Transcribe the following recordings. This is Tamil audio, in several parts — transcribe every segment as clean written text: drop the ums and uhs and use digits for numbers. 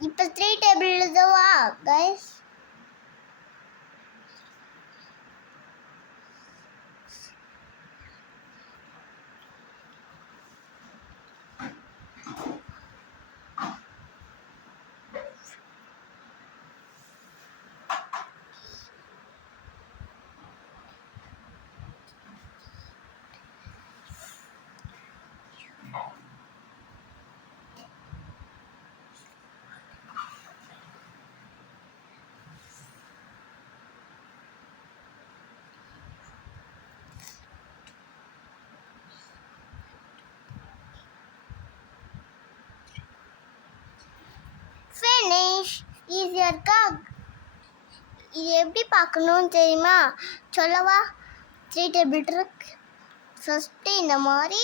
இப்போ 3 டேபிள் எழுதவா கைஸ்? ஃபினிஷ். ஈஸியாக இருக்கா? இது எப்படி பார்க்கணும்னு தெரியுமா? சொல்லவா? 3 டேபிள் ட்ரிக். ஃபஸ்ட்டு இந்த மாதிரி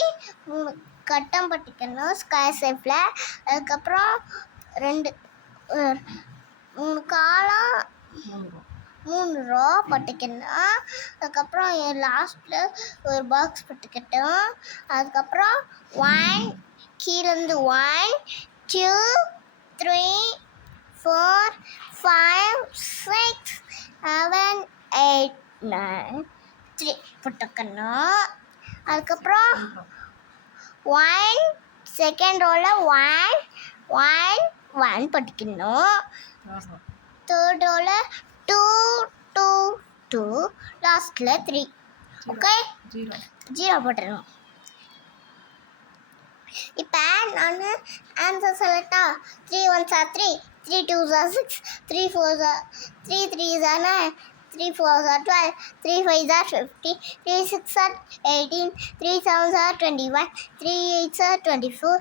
3 கட்டம் பட்டிக்கணும் ஸ்கொயர் ஷேப்பில். அதுக்கப்புறம் 2 3 காலம் 3 ரோ பட்டிக்கணும். அதுக்கப்புறம் லாஸ்ட்டில் ஒரு பாக்ஸ் பட்டிக்கட்டும். அதுக்கப்புறம் 1 கீழேருந்து 1 2 3 4 5 6 7 8 9 3 போட்டுக்கணும். அதுக்கப்புறம் 1 செகண்ட் ரோவில் 1 1 1 போட்டுக்கணும். தேர்ட் ரோவில் 2 2 2 லாஸ்ட்டில் 3. ஓகே, 0 போட்டுருணும். இப்போ நான் ஆன்சர் சொல்லட்டா? 3 1s are 3, 3 2s are 6, 3 4s are 3 3s are 9, 3 4s are 12, 3 5s are 50, 3 6s are 18, 3 7s are 21, 3 8s are 24,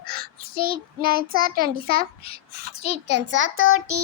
3 9s are 27, 3 10s are 30.